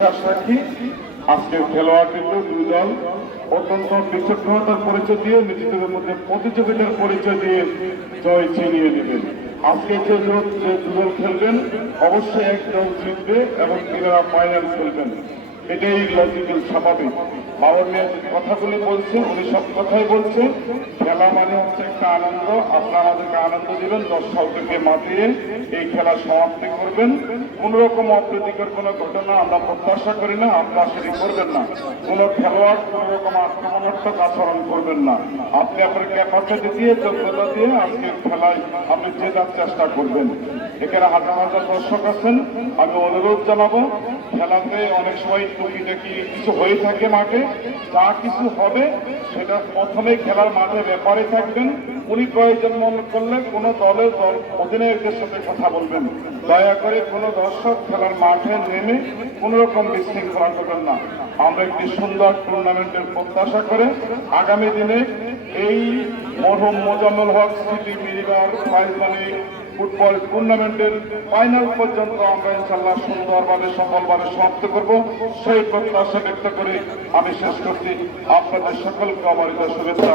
রাখি আজকের খেলোয়াড় কিন্তু দুই দল অত্যন্ত বিচক্ষণতার পরিচয় দিয়ে নিজেদের মধ্যে প্রতিযোগিতার পরিচয় দিয়ে জয় ছিনিয়ে নেবেন। আজকে যে দুদল খেলবেন অবশ্যই এক দল জিতবে এবং তিনারা ফাইনাল খেলবেন, এটাই লজিক্যাল স্বাভাবিক। বাবর মিয়া যে কথাগুলি বলছেন উনি সব কথাই বলছেন। খেলা মানে হচ্ছে একটা আনন্দ, আপনারা আমাদেরকে আনন্দ দিবেন, দর্শকদেরকে মাতিয়ে এই খেলা সমাপ্তি করবেন। কোন রকম অপ্রীতিকর কোনো ঘটনা আমরা প্রত্যাশা করি না, আপনারা সেটি করবেন না। কোন খেলোয়াড় কোন রকম আক্রমণাত্মক আচরণ করবেন না। আপনি আপনার ক্যাপাসিটি দিয়ে যোগ্যতা দিয়ে আজকের খেলায় আপনি জেতার চেষ্টা করবেন। এখানে হাজার হাজার দর্শক আছেন, আমি অনুরোধ জানাবো খেলাতে অনেক সময় টুকিটাকি কিছু হয়ে থাকে মাঠে, যা কিছু হবে সেটা প্রথমে খেলার মাঠে ব্যাপারে থাকবেন। উনি প্রয়োজন মনে করলে কোনো দলের অধিনায়কের সাথে কথা বলবেন। দয়া করে কোনো দর্শক খেলার মাঠে নেমে কোন রকম বিশৃঙ্খলা করবেন না। আমরা একটি সুন্দর টুর্নামেন্টের প্রত্যাশা করে আগামী দিনে এই মরহুম মোজাম্মেল হক স্মৃতি পরিবার প্রাইজমানি ফুটবল টুর্নামেন্টের ফাইনাল পর্যন্ত আমরা ইনশাল্লাহ সুন্দরভাবে সফলভাবে সমাপ্ত করব, সেই প্রত্যাশা ব্যক্ত করে আমি শেষ করছি। আপনাদের সকলকে আমার শুভেচ্ছা।